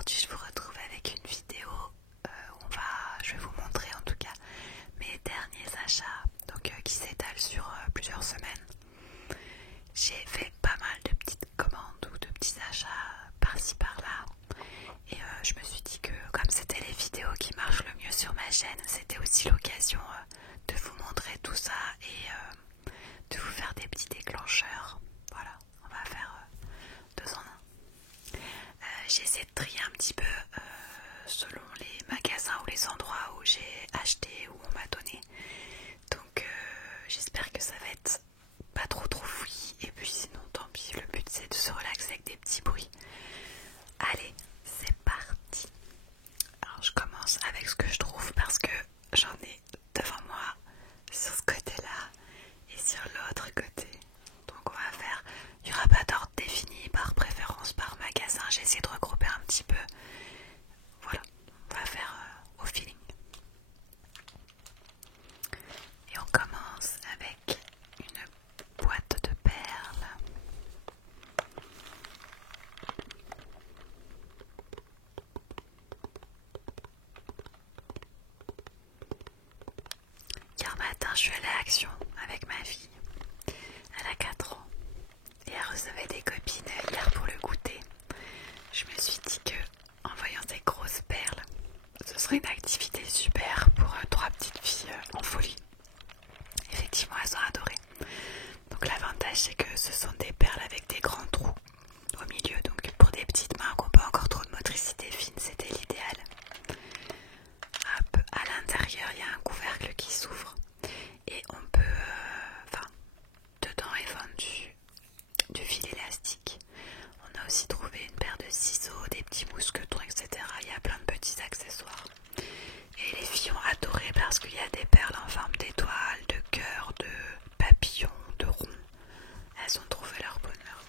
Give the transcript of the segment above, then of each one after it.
aujourd'hui je vous retrouve avec une vidéo où je vais vous montrer en tout cas mes derniers achats qui s'étalent sur plusieurs semaines. J'ai fait pas mal de petites commandes ou de petits achats par-ci par-là et je me suis dit que comme c'était les vidéos qui marchent le mieux sur ma chaîne, c'était aussi l'occasion de vous montrer tout ça et de vous faire des petits déclencheurs. Voilà, on va faire deux en un. J'ai essayé de trier un petit peu selon les magasins ou les endroits où j'ai acheté ou on m'a donné. Donc j'espère que ça va être pas trop fouillis. Et puis sinon tant pis, le but c'est de se relaxer avec des petits bruits. Allez, c'est parti. Alors je commence avec ce que je trouve parce que j'en ai devant moi sur ce côté-là et sur l'autre côté. Donc on va faire, il n'y aura pas d'ordre défini par préférence, par magasin, j'ai essayé de regrouper un petit peu. Voilà, on va faire au feeling. Et on commence avec une boîte de perles. Hier matin, je suis allée à Action avec ma fille. Elle a 4 ans et elle recevait des copines hier pour le goûter. Je me suis dit que en voyant ces grosses perles, ce serait une activité super pour 3 petites filles en folie. Effectivement, elles ont adoré. Donc l'avantage c'est que ce sont des perles avec des grands trous au milieu. Donc pour des petites mains qui n'ont pas encore trop de motricité fine, c'était l'idéal. Hop, à l'intérieur, il y a un couvercle qui s'ouvre et on peut, dedans est vendu du fil élastique. On a aussi trouvé une paire de ciseaux, des petits mousquetons, etc. Il y a plein de petits accessoires. Et les filles ont adoré parce qu'il y a des perles en forme d'étoiles, de cœur, de papillons, de ronds. Elles ont trouvé leur bonheur.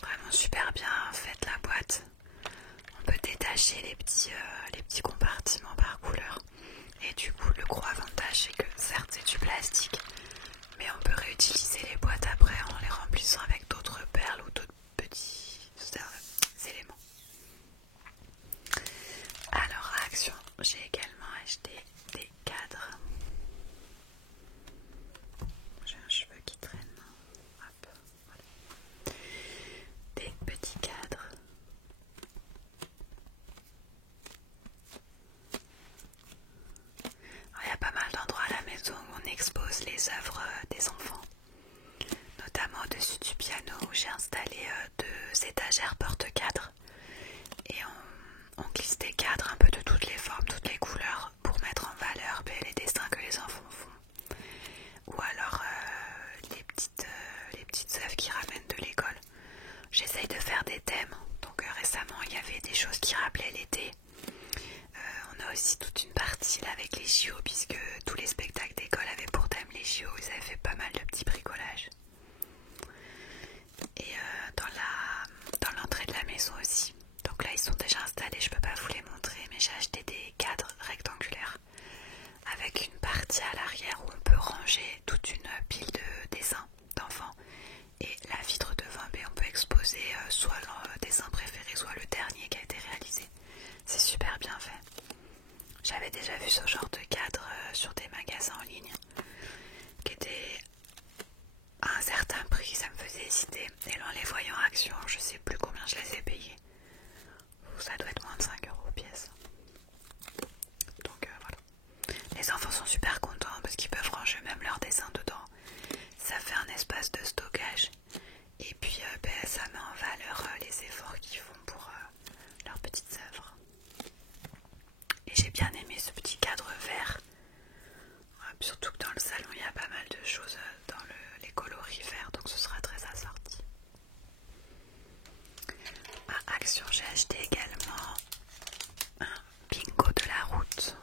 Vraiment super bien faite la boîte. On peut détacher les petits compartiments par couleur. Et du coup, le gros avantage, c'est que certes c'est du plastique, mais on peut réutiliser les boîtes après en les remplissant avec d'autres perles ou d'autres petits éléments. Alors à Action, j'ai également acheté des cadres. J'ai un cheveu qui traîne. Hop, voilà. Des petits cadres. Il y a pas mal d'endroits à la maison où on expose les œuvres des enfants, notamment au-dessus du piano où j'ai installé 2 étagères porte-cadres et on glisse des cadres un peu de toutes les formes, toutes les couleurs pour mettre en valeur les dessins que les enfants font ou alors les petites œuvres qu'ils ramènent de l'école. J'essaye de faire des thèmes, donc récemment il y avait des choses qui rappelaient l'été. On a aussi toute une partie là avec les JO puisque tous les spectacles d'école avaient pour thème les JO, ils avaient fait pas mal de petits bricolages. Et dans l'entrée de la maison aussi. Donc là ils sont déjà installés, je peux pas vous les montrer, mais j'ai acheté des cadres rectangulaires avec une partie à l'arrière où on peut ranger toute une pile de dessins d'enfants. Et la vitre devant, on peut exposer soit leur dessin préféré, soit le dernier qui a été réalisé. C'est super bien fait. J'avais déjà vu ce genre de cadre sur des magasins en ligne qui étaient à un certain prix, ça me faisait hésiter. Et là en les voyant en Action, je sais plus combien je les ai payés. Ça doit être moins de 5 € pièce. Donc voilà. Les enfants sont super contents parce qu'ils peuvent ranger même leurs dessins dedans. Ça fait un espace de stockage. Et puis ça met en valeur les efforts qu'ils font pour leurs petites œuvres. Et j'ai bien aimé ce petit cadre vert. Surtout que dans le salon il y a pas mal de choses dans les coloris verts, donc ce sera très assorti. À Action, j'ai acheté également un bingo de la route.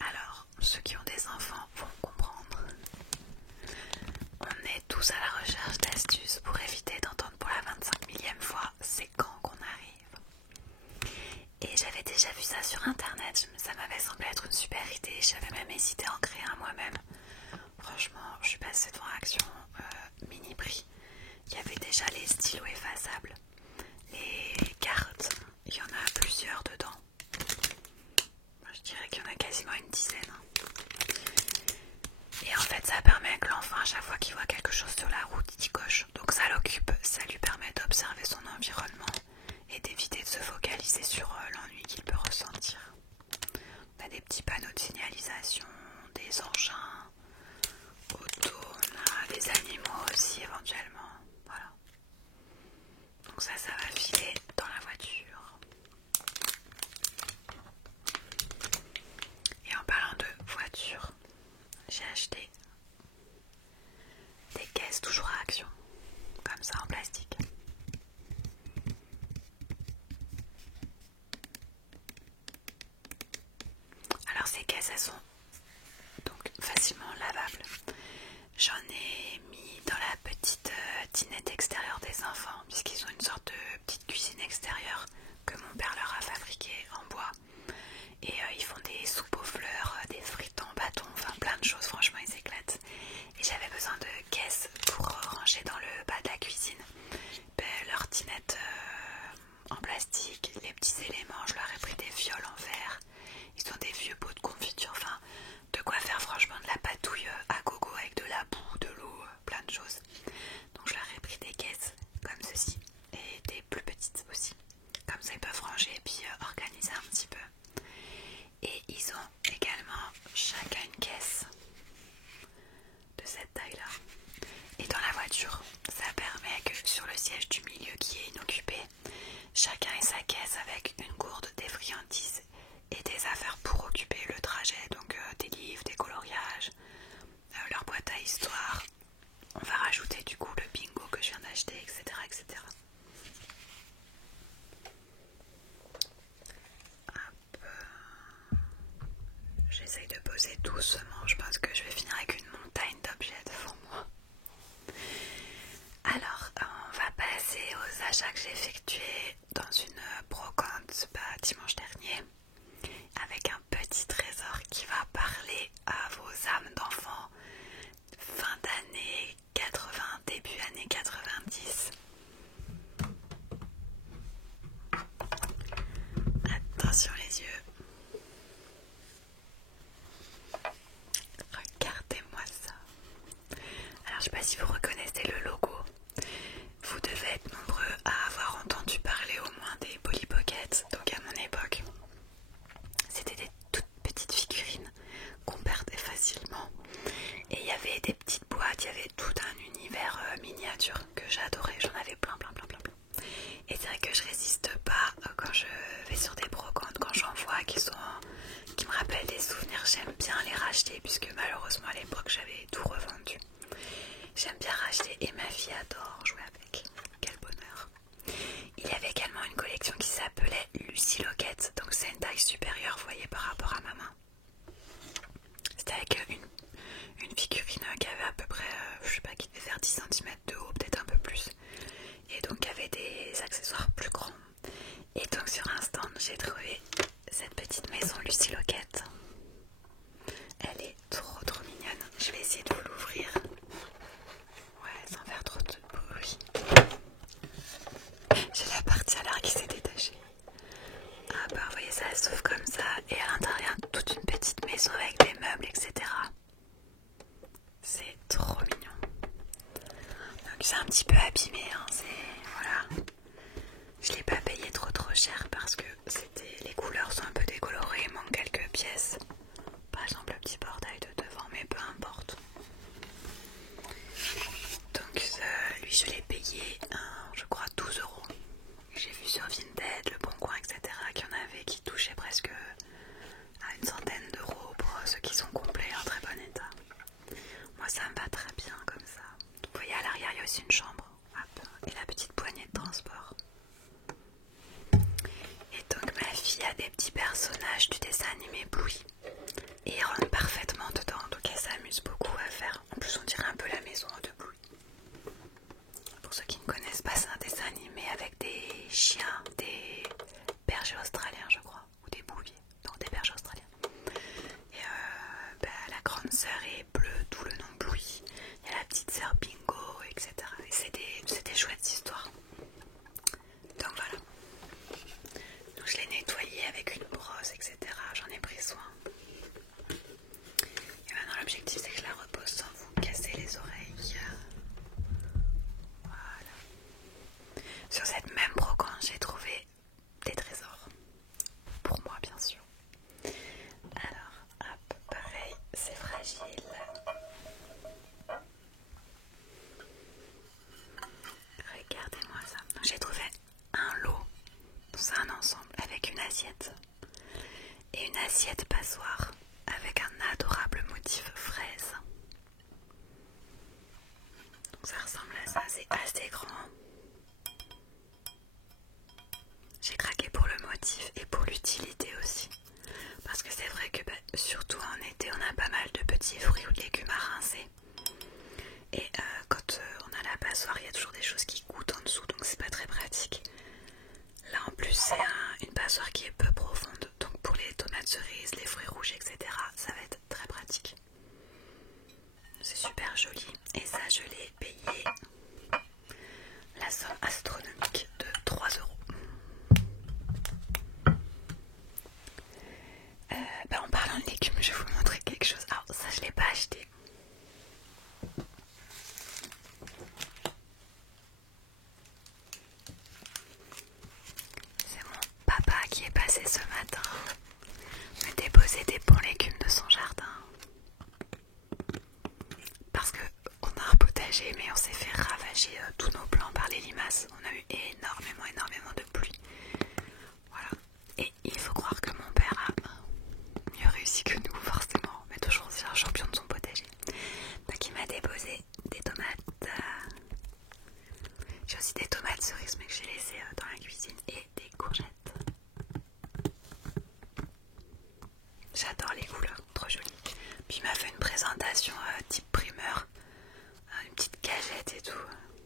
Alors, ceux qui ont des enfants vont comprendre. On est tous à la recherche d'astuces pour éviter d'entendre pour la 25 millième fois c'est quand qu'on arrive. Et j'avais déjà vu ça sur internet, ça m'avait semblé être une super idée, j'avais même hésité à en créer un moi-même. Franchement, je suis passée devant Action, mini prix, déjà les stylos effaçables. Les cartes, il y en a plusieurs dedans. Je dirais qu'il y en a quasiment une dizaine. Et en fait ça permet que l'enfant, à chaque fois qu'il voit quelque chose sur la route, il coche. Donc ça l'occupe, ça lui permet d'observer son environnement et d'éviter de se focaliser sur l'ennui qu'il peut ressentir. On a des petits panneaux de signalisation, des engins auto, on a des animaux aussi éventuellement. Voilà. Donc ça va filer dans la voiture. Et en parlant de voiture, j'ai acheté des caisses toujours à action, comme ça en plastique. Alors ces caisses, elles sont donc facilement lavables. J'en ai mis dans la petite dinette extérieure des enfants, puisqu'ils ont une sorte de petite cuisine extérieure que mon père leur a fabriquée en bois. Et ils font des soupes aux fleurs, des frites en bâton, enfin plein de choses, franchement ils s'éclatent. Et j'avais besoin de caisses pour ranger dans le bas de la cuisine leur dinette en plastique, les petits éléments. Je leur ai pris des fioles en verre, ils ont des vieux pots de confiture, enfin de quoi faire franchement de la patouille à gogo avec de la boue, de l'eau, plein de choses. Donc je leur ai pris des caisses comme ceci et des plus petites aussi. Comme ça ils peuvent ranger et puis organiser un petit peu. Et ils ont également chacun une caisse de cette taille là. Et dans la voiture, ça permet que sur le siège du milieu qui est inoccupé, chacun ait sa caisse avec une gourde, des friandises et des affaires pour occuper le trajet. Donc des livres, des coloriages, leur boîte à histoire. On va rajouter du coup le bingo que je viens d'acheter, etc., etc. Hop. J'essaye de poser doucement. Je pense que je vais finir avec une montagne d'objets devant moi. Alors, on va passer aux achats que j'ai effectués dans une brocante dimanche dernier, avec un petit trésor qui va parler à vos âmes d'enfants fin d'année 80, début année 90. Attention les yeux. Regardez-moi ça. Alors je sais pas si vous reconnaissez le logo. Vous devez être nombreux à avoir entendu parler au moins des Polly Pocket. Donc à mon époque, c'était des toutes petites figurines qu'on perdait facilement. Et il y avait des petites boîtes, il y avait tout un univers miniature que j'adorais. J'en avais plein. Et c'est vrai que je résiste pas quand je vais sur des brocantes, quand j'en vois qui me rappellent des souvenirs. J'aime bien les racheter puisque malheureusement à l'époque j'avais tout revendu. J'aime bien racheter et ma fille adore jouer avec. Quel bonheur. Il y avait également une collection qui s'appelait Lucie Loquette. Donc c'est une taille supérieure, vous voyez, par rapport à ma main. C'était avec une figurine qui avait à peu près, je sais pas, qui devait faire 10 cm de haut, peut-être un peu plus. Et donc il y avait des accessoires plus grands. Et donc sur un stand, j'ai trouvé cette petite maison Lucie Loquette. Elle est trop mignonne. Je vais essayer de vous l'ouvrir. Ouais, sans faire trop de bruit. J'ai la partie à l'arrière qui s'est détachée. Ah bah vous voyez, ça s'ouvre comme ça. Et à l'intérieur, toute une petite maison avec des meubles, etc. C'est trop mignon. Donc c'est un petit peu abîmé, hein. Voilà. Je l'ai pas payé trop cher parce que les couleurs sont un peu décolorées, il manque quelques pièces. Par exemple le petit portail de devant, mais peu importe. Donc lui je l'ai payé, je crois 12 €. J'ai vu sur Vinted, Le Bon Coin, etc. qu'il y en avait qui touchaient presque à une centaine d'euros pour ceux qui sont complets en très bon état. Moi ça me va très bien comme ça. Donc, vous voyez à l'arrière il y a aussi une chambre. Hop, et la petite poignée de transport. Et donc ma fille a des petits personnages du dessin animé Bluey. Et ils rentrent parfaitement dedans, donc elle s'amuse beaucoup à faire. En plus on dirait un peu la maison de Bluey. Pour ceux qui ne connaissent pas, c'est un dessin animé avec des chiens, des bergers australiens je crois. Ou des bouviers, non des bergers australiens. Et la grande sœur est bleue, d'où le nom Bluey. Il y a la petite sœur Bingo, etc. Et c'est des chouettes et une assiette passoire avec un adorable motif fraise. Donc ça ressemble à ça, c'est assez grand. J'ai craqué pour le motif et pour l'utilité aussi. Parce que c'est vrai que surtout en été, on a pas mal de petits fruits ou de légumes à rincer. Et quand on a la passoire, il y a toujours des choses qui goûtent en dessous, donc c'est pas très pratique. Là en plus, c'est une passoire qui est peu profonde, donc pour les tomates cerises, les fruits rouges, etc., ça va être très pratique. C'est super joli. Et ça, je l'ai payé la somme astronomique de 3 €. En parlant de légumes, je vais vous montrer quelque chose. Alors ça, je l'ai pas acheté. C'est mon papa qui est passé ce matin me déposer des bons légumes de son jardin. Parce qu'on a un potager, mais on s'est fait ravager tous nos plants par les limaces. On a eu énormément de pluie. Voilà. Et il faut croire que mon père a mieux réussi que nous, forcément. Mais toujours, c'est un champion de son potager. Donc il m'a déposé des tomates. J'ai aussi des tomates cerises, mais que j'ai laissées dans la cuisine. Et des courgettes. J'adore les couleurs, trop jolies. Puis il m'a fait une présentation type primeur. Une petite cagette et tout.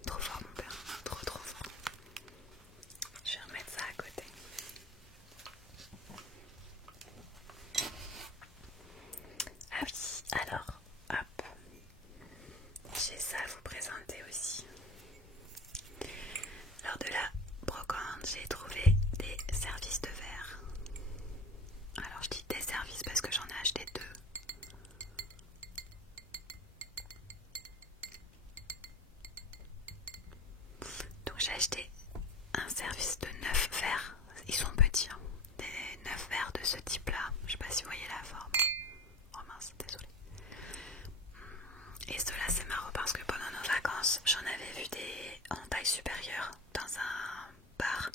Trop fort mon père, trop fort. Je vais remettre ça à côté. Ah oui, alors, hop. J'ai ça à vous présenter aussi. Lors de la brocante, j'ai trouvé des services de verre. Alors je dis des services parce que j'en ai acheté 2. Donc j'ai acheté un service de 9 verres. Ils sont petits, hein. Des 9 verres de ce type là. Je sais pas si vous voyez la forme. Oh mince, désolée. Et ceux-là c'est marrant parce que pendant nos vacances, j'en avais vu des en taille supérieure dans un bar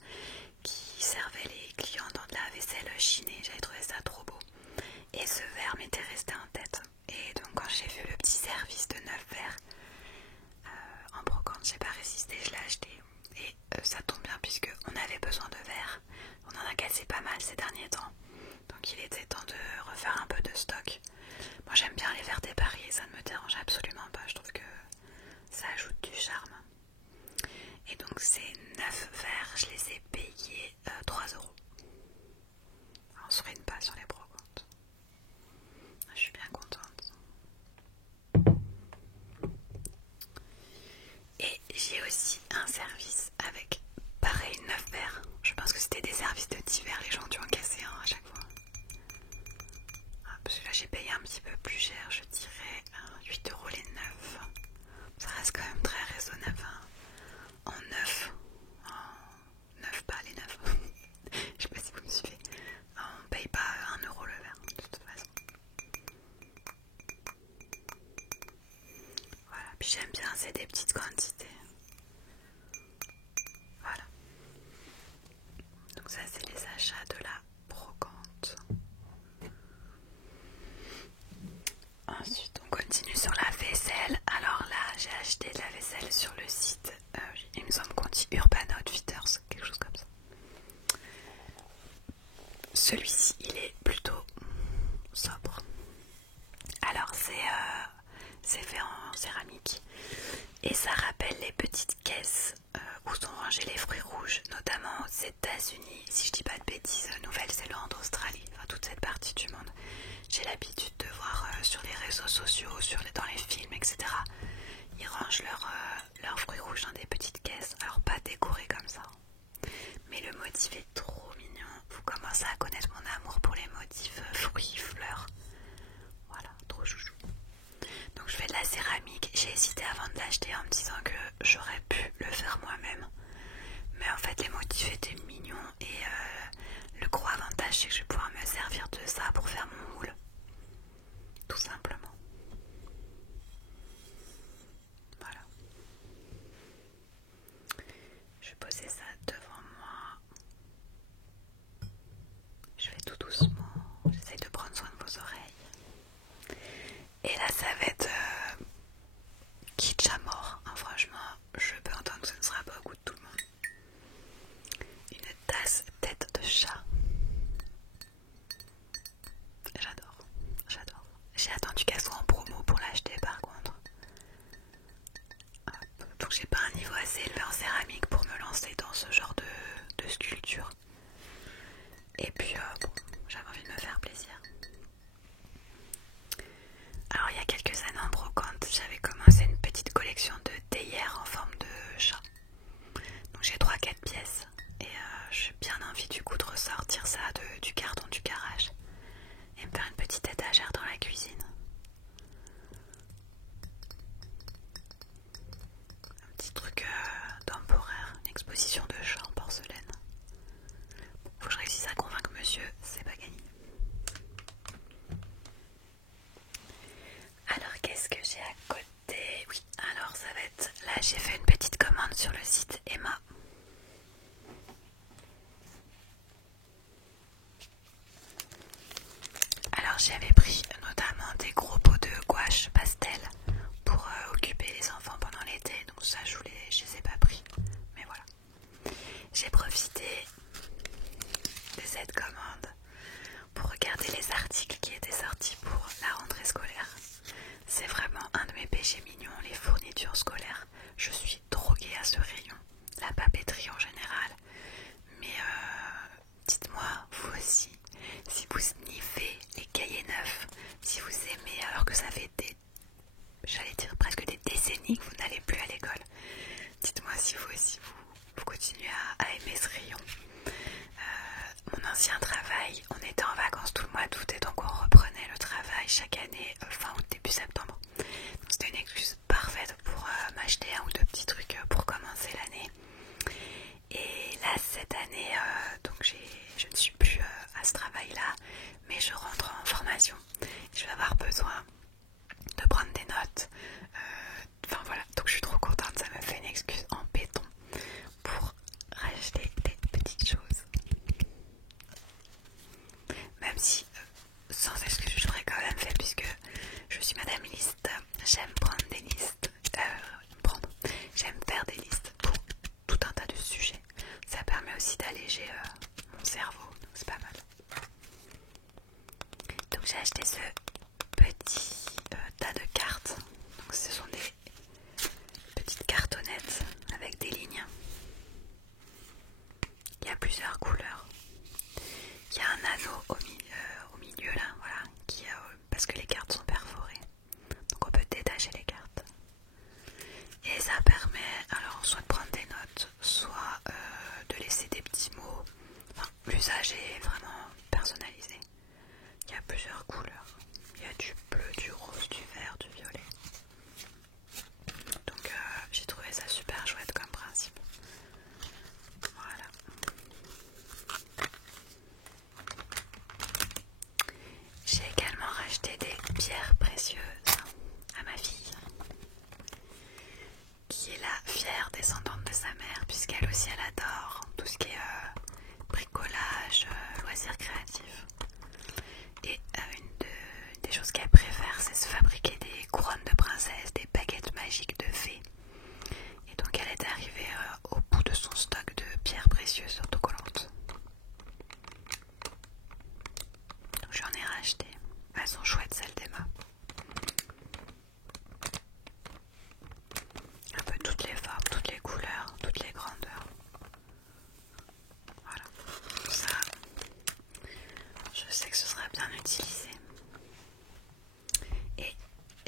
qui servait les clients dans de la vaisselle chinée. J'avais trouvé ça trop beau. Et ce verre m'était resté en tête. Et donc quand j'ai vu le petit service de 9 verres en brocante, j'ai pas résisté, je l'ai acheté. Et ça tombe bien puisque on avait besoin de verre. On en a cassé pas mal ces derniers temps. Donc il était temps de refaire un peu de stock. Moi j'aime bien les verres dépareillés, ça ne me dérange absolument pas. Je trouve que ça ajoute du charme. Et donc ces 9 verres, je les ai payés 3 €. On se freine pas sur les brocantes. Je suis bien contente. Et j'ai aussi un service avec pareil 9 verres. Je pense que c'était des services de 10 verres, les gens ont dû en casser un à chaque fois. Parce que là j'ai payé un petit peu plus cher, je dirais 8 € les 9. Ça reste quand même très raisonnable. En 9. En 9 pas les 9. Je sais pas si vous me suivez. On paye pas 1 € le verre de toute façon. Voilà, puis j'aime bien, c'est des petites quantités. Voilà. Donc ça c'est les achats de la brocante. Ensuite on continue sur la vaisselle. Alors là j'ai acheté de la vaisselle sur le site, il me semble qu'on dit Urban Outfitters, quelque chose comme ça. Celui-ci il est plutôt sobre. Alors c'est fait en céramique et ça rappelle les petites caisses où sont rangés les fruits rouges, notamment aux États-Unis, si je dis pas de bêtises, Nouvelle-Zélande, Australie, enfin toute cette partie du monde. J'ai l'habitude de voir sur les réseaux sociaux, dans les films, etc. Ils rangent leurs fruits rouges dans des petites caisses, alors pas décorées comme ça. Mais le motif est trop mignon. Vous commencez à connaître mon amour pour les motifs fruits, fleurs. Voilà, trop chouchou. Donc je fais de la céramique. J'ai hésité avant de l'acheter en me disant que j'aurais pu le faire moi-même. Mais en fait les motifs étaient mignons et le gros avantage c'est que je vais pouvoir me servir de ça pour faire mon moule. Tout simplement. Voilà. Je vais poser ça devant moi. Je vais tout doucement. Alors j'avais pris notamment des gros pots de gouache pastel pour occuper les enfants pendant l'été, donc ça je les ai pas pris, mais voilà. J'ai profité de cette commande pour regarder les articles qui étaient sortis pour la rentrée scolaire. C'est vraiment un de mes péchés mignons, les fournitures scolaires. Je suis droguée à ce rayon, la papeterie en général. Mais dites-moi, vous aussi, si vous sniffez les cahiers neufs, si vous aimez alors que ça fait j'allais dire presque des décennies que vous n'allez plus à l'école. Dites-moi si vous aussi vous continuez à aimer ce rayon. Mon ancien travail, on était en vacances tout le mois d'août et donc on reprenait le travail chaque année fin août, début septembre. Donc c'était une excuse parfaite pour m'acheter un ou deux petits trucs pour commencer l'année. Et là cette année, donc je ne suis plus à ce travail-là, mais je rentre en formation. Je vais avoir besoin de prendre des notes. Enfin voilà, donc je suis trop contente, ça me fait une excuse en béton pour racheter des petites choses. Même si, sans excuse, je l'aurais quand même fait puisque je suis madame liste. J'aime prendre des listes, j'aime faire des listes pour tout un tas de sujets. Ça permet aussi d'alléger mon cerveau, donc c'est pas mal. Donc j'ai acheté ce petit tas de cartes. Donc ce sont des petites cartonnettes avec des lignes. Il y a plusieurs couleurs. Il y a un anneau au milieu là, voilà, parce que les cartes sont perforées. Donc on peut détacher les cartes. Et ça permet alors soit de prendre des notes, soit de laisser des petits mots. Enfin, l'usage est vraiment personnalisé. Il y a plusieurs couleurs. Il y a du bleu, du rose, du vert, du violet. Donc j'ai trouvé ça super chouette comme principe. Voilà. J'ai également racheté des pierres précieuses à ma fille, qui est la fière descendante de sa mère, puisqu'elle aussi elle adore tout ce qui est bricolage, loisirs créatifs. Et une des choses qu'elle préfère, c'est se fabriquer des couronnes de princesse, des baguettes magiques de fées. Et donc elle est arrivée au bout de son stock de pierres précieuses autocollantes. Donc j'en ai racheté. Elles sont chouettes celles d'Emma. Un peu toutes les formes, toutes les couleurs, toutes les grandeurs. Voilà. Ça, je sais que ce sera bien utilisé. Et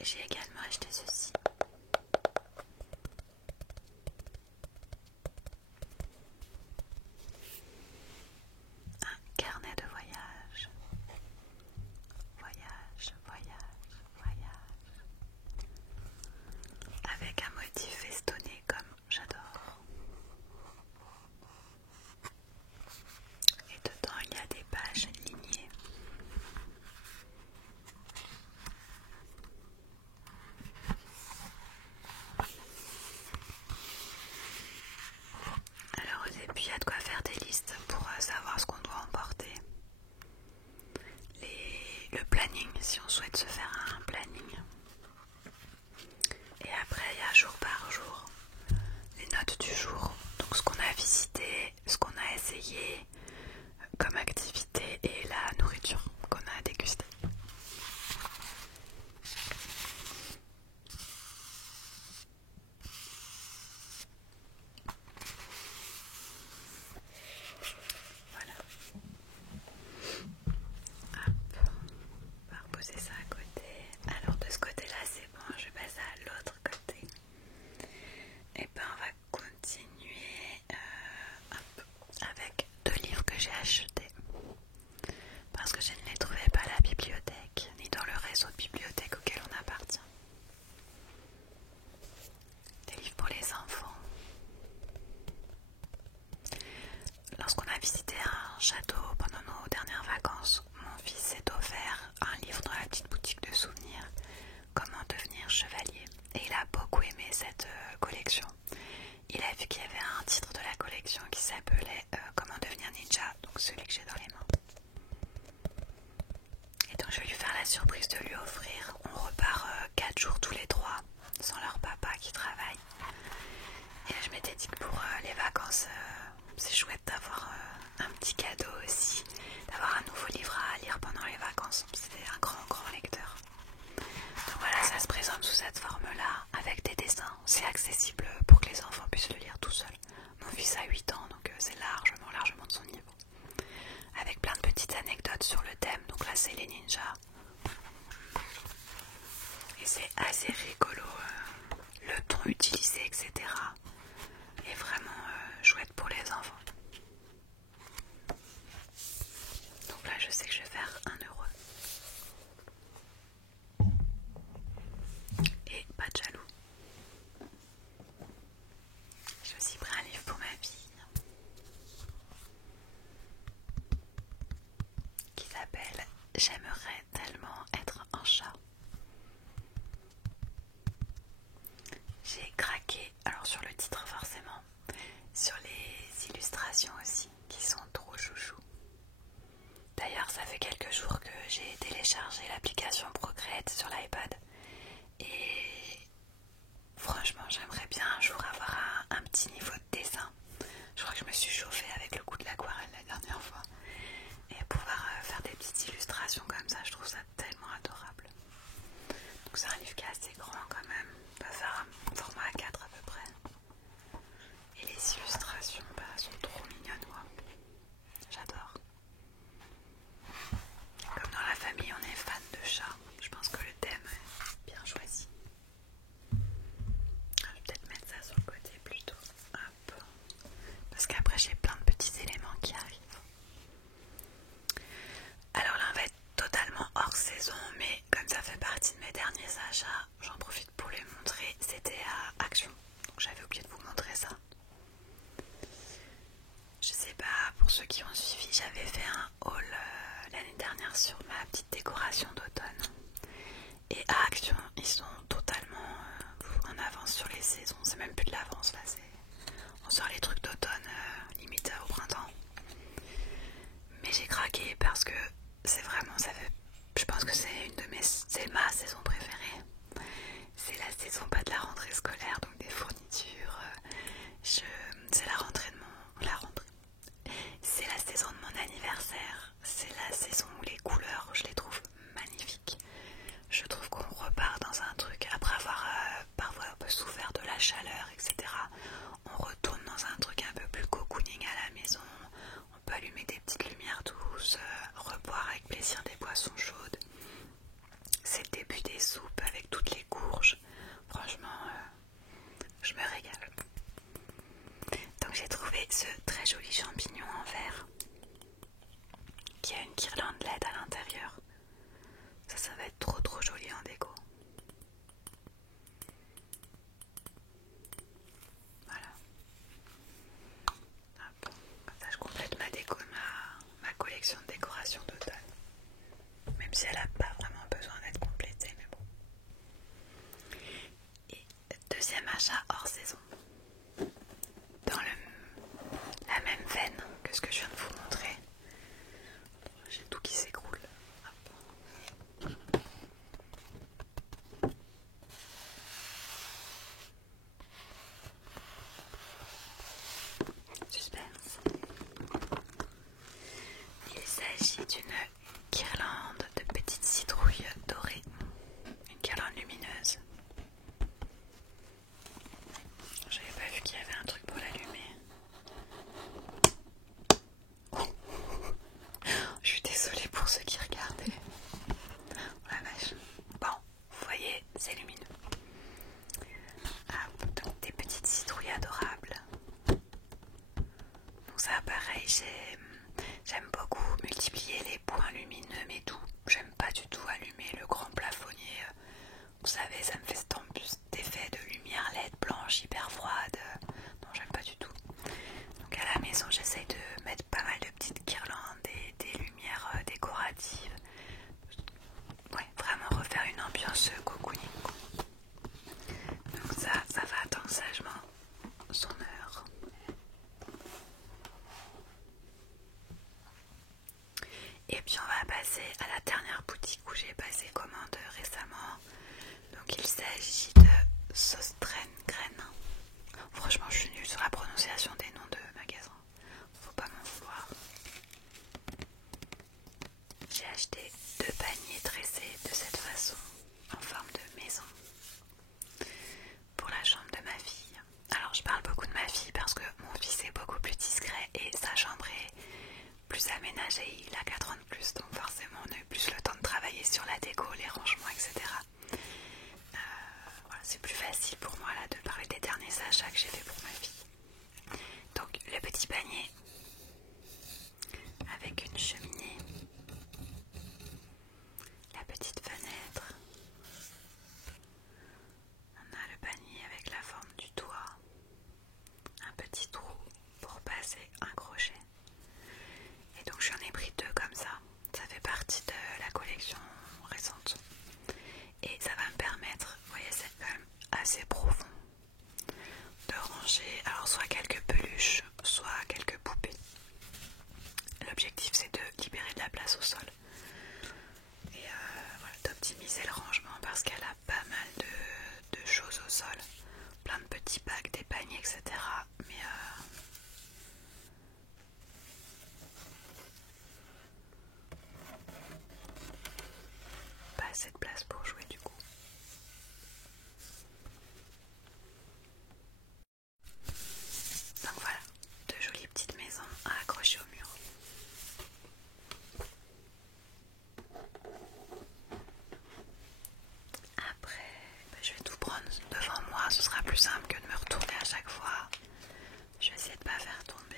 j'ai également acheté ceci. Un carnet de voyage. Voyage, voyage, voyage. Avec un motif festonné comme j'adore. Et dedans il y a des pages lignées. Alors au début il y a de quoi faire des listes pour savoir ce qu'on doit emporter. Le planning, si on souhaite se faire un planning. Et après il y a jour par jour les notes du jour, donc ce qu'on a visité, ce qu'on a essayé comme activité et la nourriture qu'on a dégustée. Voilà. Hop, on va reposer ça à côté. Alors de ce côté-là c'est bon, je vais passer à l'autre côté. Et ben on va continuer avec 2 surprise de lui offrir. On repart 4 jours tous les 3 sans leur papa qui travaille. Et je m'étais dit que pour les vacances, c'est chouette d'avoir un petit cadeau aussi, d'avoir un nouveau livre à lire pendant les vacances. C'était un grand lecteur. Donc voilà, ça se présente sous cette forme-là, avec des dessins. C'est accessible pour que les enfants puissent le lire tout seuls. Mon fils a 8 ans, donc c'est largement de son niveau. Avec plein de petites anecdotes sur le thème. Donc là, c'est les ninjas. Et c'est assez rigolo, le ton utilisé, etc. est vraiment chouette pour les enfants. Donc là, je sais que je vais faire 1 euro. Et pas de jaloux. J'ai aussi pris un livre pour ma fille qui s'appelle J'aimerais tellement être un chat. J'ai craqué, alors sur le titre forcément, sur les illustrations aussi, qui sont trop chouchou. D'ailleurs, ça fait quelques jours que j'ai téléchargé l'application Procreate sur l'iPad. Et franchement, j'aimerais bien un jour avoir un petit niveau de dessin. Je crois que je me suis chauffée avec le coup de l'aquarelle la dernière fois. Et pouvoir faire des petites illustrations comme ça, je trouve ça tellement adorable. Donc c'est un livre qui est assez grand quand même. On va faire un format A4 à peu près. Et les illustrations sont trop mignonnes, quoi. J'adore. Comme dans la famille, on est fan de chats. Je pense que le thème est bien choisi. Je vais peut-être mettre ça sur le côté plutôt. Hop. Parce qu'après, j'ai plein de petits éléments qui arrivent. Alors là, on va être totalement hors saison, mais comme ça fait partie de mes derniers achats, j'en profite pour les montrer. C'était à Action, donc j'avais oublié de vous montrer ça. Je sais pas, pour ceux qui ont suivi, j'avais fait un haul l'année dernière sur ma petite décoration d'automne. Et à Action, ils sont totalement en avance sur les saisons. C'est même plus de l'avance là, on sort les trucs d'automne limite au printemps. Mais j'ai craqué parce que c'est vraiment, je pense que c'est ma saison préférée. C'est la saison pas de la rentrée scolaire, donc des fournitures. C'est la rentrée c'est la saison de mon anniversaire. C'est la saison où les couleurs, je les trouve magnifiques. Je trouve qu'on repart dans un truc après avoir parfois un peu souffert de la chaleur, etc. On retourne dans un truc un peu plus cocooning à la maison. On peut allumer des petites lumières douces, reboire avec plaisir des boissons chaudes. C'est le début des soupes avec toutes les courges. Franchement, je me régale. Donc j'ai trouvé ce très joli champignon en verre qui a une guirlande LED à l'intérieur. Ça va être trop joli en déco. Voilà. Hop. Comme ça je complète ma collection de décorations d'automne. Même si elle n'a pas vraiment besoin d'être complétée, mais bon. Et deuxième achat hors saison. Dans la même veine que ce que je viens de vous montrer. J'ai tout qui s'écroule. Hop. Suspense. Il s'agit d'une guirlande de petites citrouilles dorées. Une guirlande lumineuse. J'avais pas vu qu'il y avait un truc pour l'allumer. Je suis désolée pour ceux qui regardaient. Oh la vache. Bon, vous voyez, c'est lumineux. Ah, donc des petites citrouilles adorables. Donc ça pareil, j'aime beaucoup multiplier les points lumineux mais doux. passer à la dernière boutique où j'ai passé commande récemment. Donc il s'agit de Sostren Graine. Franchement je suis nulle sur la prononciation des noms de magasins, faut pas m'en vouloir. J'ai acheté 2 paniers tressés de cette façon, en forme de maison, pour la chambre de ma fille. Alors je parle beaucoup de ma fille parce que mon fils est beaucoup plus discret et sa chambre est plus aménagée, il a 4 ans de plus, donc forcément on a eu plus le temps de travailler sur la déco, les rangements, etc. Voilà, c'est plus facile pour moi là de parler des derniers achats que j'ai fait pour ma fille. Donc le petit panier avec une cheminée, la petite fenêtre, on a le panier avec la forme du toit, un petit trou pour passer un crochet. Et donc j'en ai pris 2 comme ça, ça fait partie de la collection récente. Et ça va me permettre, vous voyez c'est quand même assez profond, de ranger alors soit quelques peluches, soit quelques poupées. L'objectif c'est de libérer de la place au sol et voilà, d'optimiser le rangement parce qu'elle a pas mal de choses au sol, plein de petits bacs, des paniers, etc. Mais pas assez de place pour jouer du coup. Donc voilà, 2 jolies petites maisons à accrocher au mur. Après, je vais tout prendre devant moi, ce sera plus simple que de me retourner à chaque fois. Je vais essayer de ne pas faire tomber.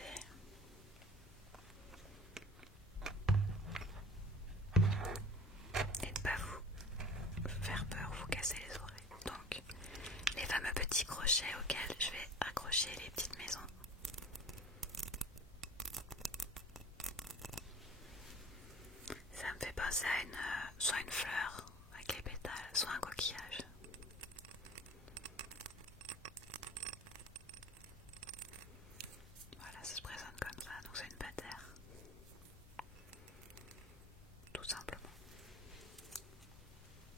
Et de ne pas vous faire peur, vous casser les oreilles. Donc, les fameux petits crochets auxquels je vais accrocher les petites maisons. Ça me fait penser à soit une fleur avec les pétales, soit un coquillage. Voilà, ça se présente comme ça, donc c'est une patère. Tout simplement.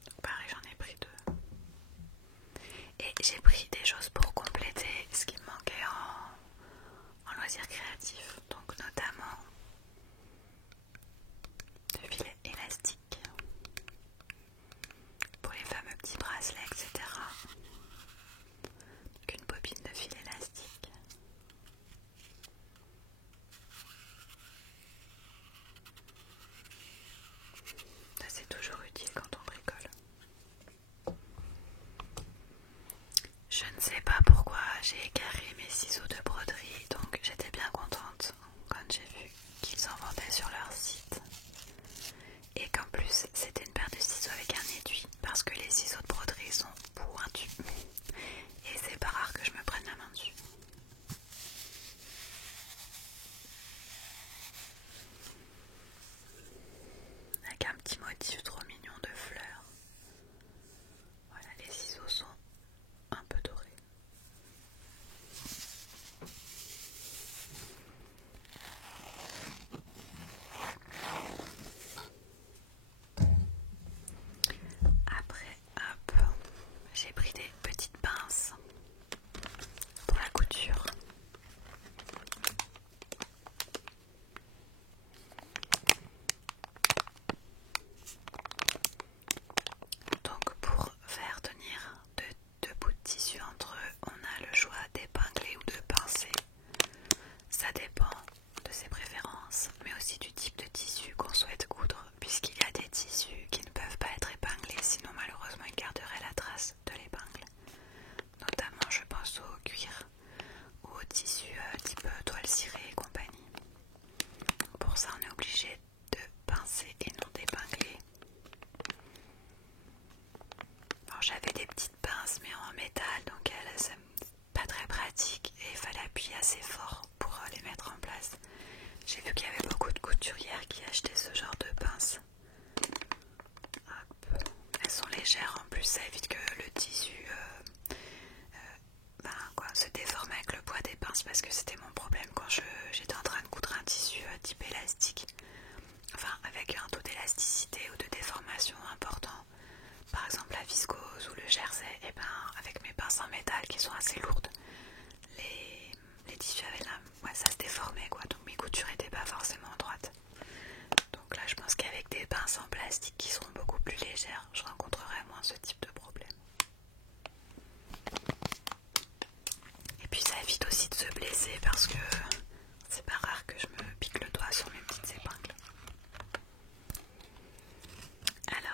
Donc pareil, j'en ai pris 2. Et j'ai pris des choses pour compléter ce qui me manquait en loisirs créatifs. Donc notamment de filets élastiques pour les fameux petits bracelets, etc. Donc une bobine de fil élastique. Ça c'est toujours utile quand on bricole. Je ne sais pas pourquoi j'ai égaré mes ciseaux de broderie, donc j'étais bien contente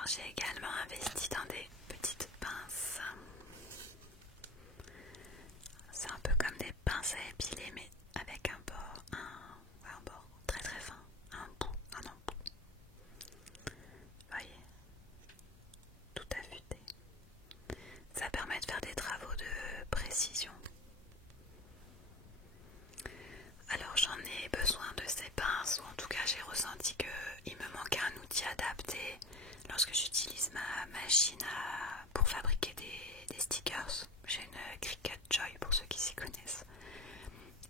j'ai également investi dans des petites pinces. C'est un peu comme des pinces à épiler mais avec un bord, un bord très très fin, un embout. Voyez, tout affûté. Ça permet de faire des travaux de précision. Alors j'en ai besoin de ces pinces, ou en tout cas j'ai ressenti qu'il me manquait un outil adapté lorsque j'utilise ma machine pour fabriquer des stickers. J'ai une Cricut Joy pour ceux qui s'y connaissent.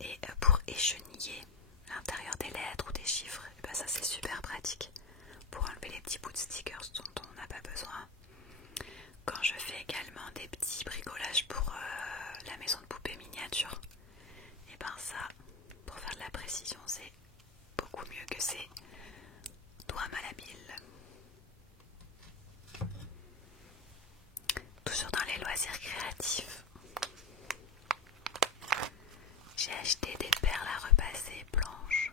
Et pour écheniller l'intérieur des lettres ou des chiffres, et ben ça c'est super pratique pour enlever les petits bouts de stickers dont on n'a pas besoin. Quand je fais également des petits bricolages pour la maison de poupées miniature, et ben ça, pour faire de la précision, c'est beaucoup mieux que ces doigts malhabiles. Toujours dans les loisirs créatifs, j'ai acheté des perles à repasser blanches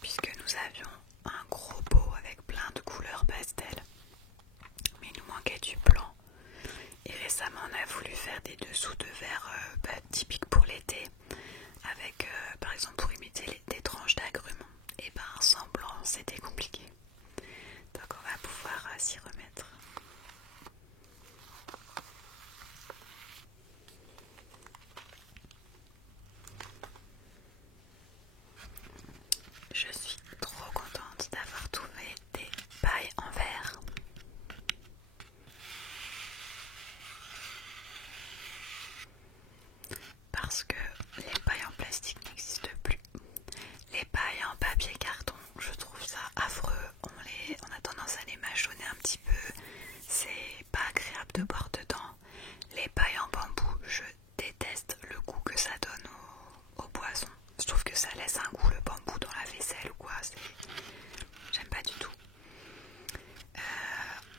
puisque nous avions un gros pot avec plein de couleurs pastel, mais il nous manquait du blanc. Et récemment on a voulu faire des dessous de verre typiques pour l'été avec par exemple pour imiter des tranches d'agrumes. Et ben sans blanc c'était compliqué, donc on va pouvoir s'y remettre. Je suis trop contente d'avoir trouvé des pailles en verre. Parce que les pailles en plastique n'existent plus. Les pailles en papier carton, je trouve ça affreux. On a tendance à les mâchonner un petit peu. C'est pas agréable de boire dedans. Les pailles en bambou, je déteste le goût que ça donne aux boissons. Je trouve que ça laisse un goût, le bambou, dans la vaisselle ou quoi. J'aime pas du tout.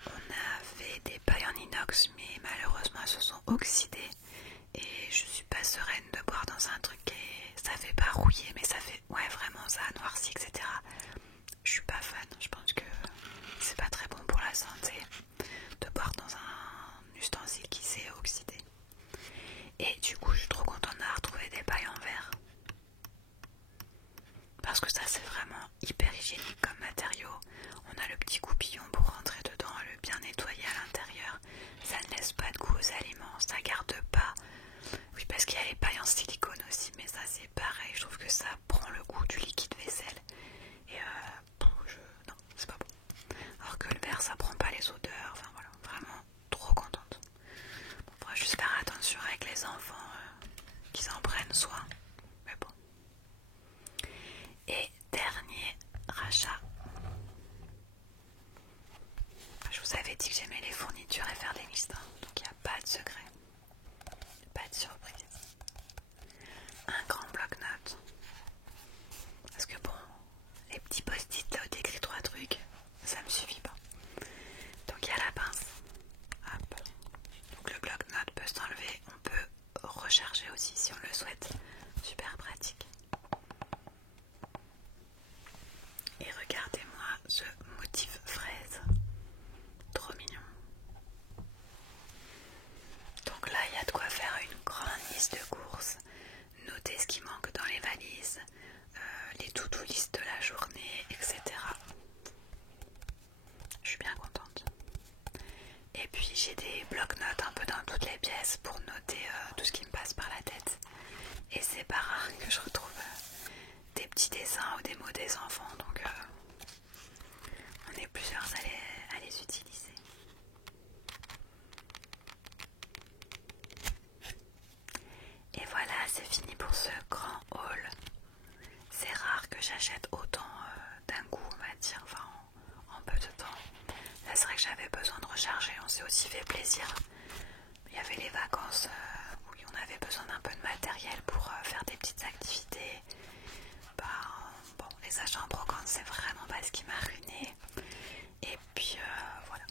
On avait des pailles en inox, mais malheureusement elles se sont oxydées. Et je suis pas sereine de boire dans un truc ça fait pas rouiller, mais ça fait, ouais, vraiment ça noircit, etc. Je suis pas fan. Je pense que c'est pas très bon pour la santé de boire dans un ustensile qui s'est oxydé. Et du coup je suis trop contente d'avoir retrouvé des pailles en verre, parce que ça c'est vraiment hyper hygiénique comme matériau. On a le petit coupillon pour rentrer dedans, le bien nettoyer à l'intérieur. Ça ne laisse pas de goût aux aliments, ça garde pas. Oui, parce qu'il y a les pailles en silicone aussi, mais ça c'est pareil, je trouve que ça prend le goût du liquide vaisselle. Et non, c'est pas bon. Alors que le verre ça prend pas les odeurs, enfin voilà, vraiment trop contente. Bon, faudra juste faire attention avec les enfants, qu'ils en prennent soin, mais bon. Et dernier rachat. Je vous avais dit que j'aimais les fournitures et faire des listes, donc il n'y a pas de secret, pas de surprise. Un grand bloc-notes. Parce que bon, les petits post-it là où t'écris 3 trucs, ça me suffit pas. Donc il y a la pince. Hop. Donc le bloc-notes peut s'enlever, on peut recharger aussi si on le souhaite. Super pratique. Et regardez-moi ce motif fraise. Trop mignon. Donc là, il y a de quoi faire une grande liste de courses, noter ce qui manque dans les valises, les to-do list de la journée, etc. Je suis bien contente. Et puis j'ai des blocs-notes un peu dans toutes les pièces pour noter tout ce qui me passe par la tête. Et c'est pas rare que je retrouve des petits dessins ou des mots des enfants, donc on est plusieurs à les utiliser. Et voilà, c'est fini pour ce grand haul. C'est rare que j'achète autant d'un coup, on va dire, enfin en peu de temps. Là c'est vrai que j'avais besoin de recharger, on s'est aussi fait plaisir. Il y avait les vacances où on avait besoin d'un peu de matériel pour faire des petites activités. Bon, les achats en brocante c'est vraiment pas ce qui m'a ruiné. Et puis voilà,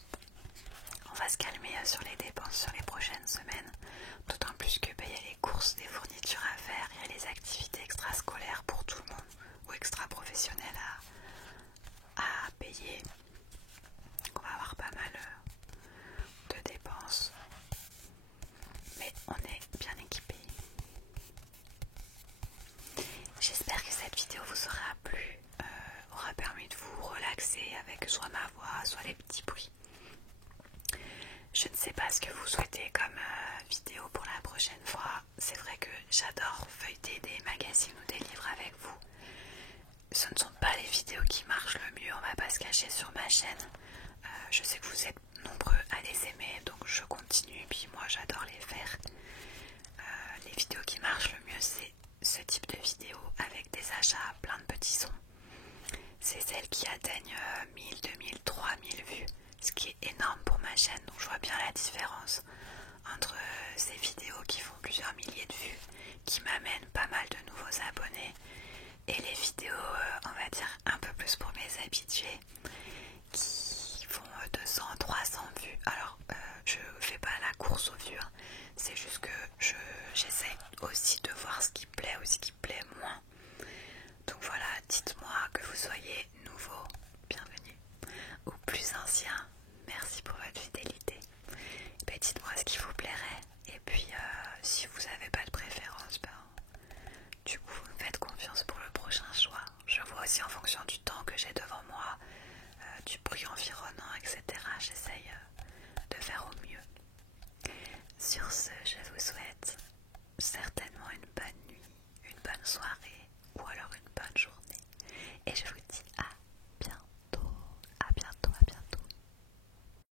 on va se calmer sur les dépenses sur les prochaines semaines. D'autant plus que il y a les courses, des fournitures à faire, il y a les activités extrascolaires pour tout le monde ou extra-professionnelles à payer. payer, on va avoir pas mal de dépenses, mais on est bien équipé. J'espère que cette vidéo vous aura plu, aura permis de vous relaxer avec soit ma voix, soit les petits bruits. Je ne sais pas ce que vous souhaitez comme vidéo pour la prochaine fois. C'est vrai que j'adore feuilleter des magazines ou des livres avec vous. Ce ne sont pas les vidéos qui marchent le mieux, on va pas se cacher sur ma chaîne. Je sais que vous êtes nombreux à les aimer, donc je continue, et puis moi j'adore les faire. Les vidéos qui marchent le mieux, c'est ce type de vidéo avec des achats, plein de petits sons. C'est celles qui atteignent 1000, 2000, 3000 vues, ce qui est énorme pour ma chaîne, donc je vois bien la différence entre ces vidéos qui font plusieurs milliers de vues, qui m'amènent pas mal de nouveaux abonnés, et les vidéos, on va dire, un peu plus pour mes habitués, qui font 200, 300 vues. Alors, je fais pas la course aux vues, hein. C'est juste que j'essaie aussi de voir ce qui plaît ou ce qui plaît moins. Donc voilà, dites-moi que vous soyez nouveau, bienvenue, ou plus ancien, merci pour votre fidélité. Ben, dites-moi ce qui vous plairait, et puis si vous n'avez pas de préférence, ben, du coup vous me faites confiance pour le prochain choix. Je vois aussi en fonction du temps que j'ai devant moi, du bruit environnant, etc. J'essaye de faire au mieux. Sur ce, je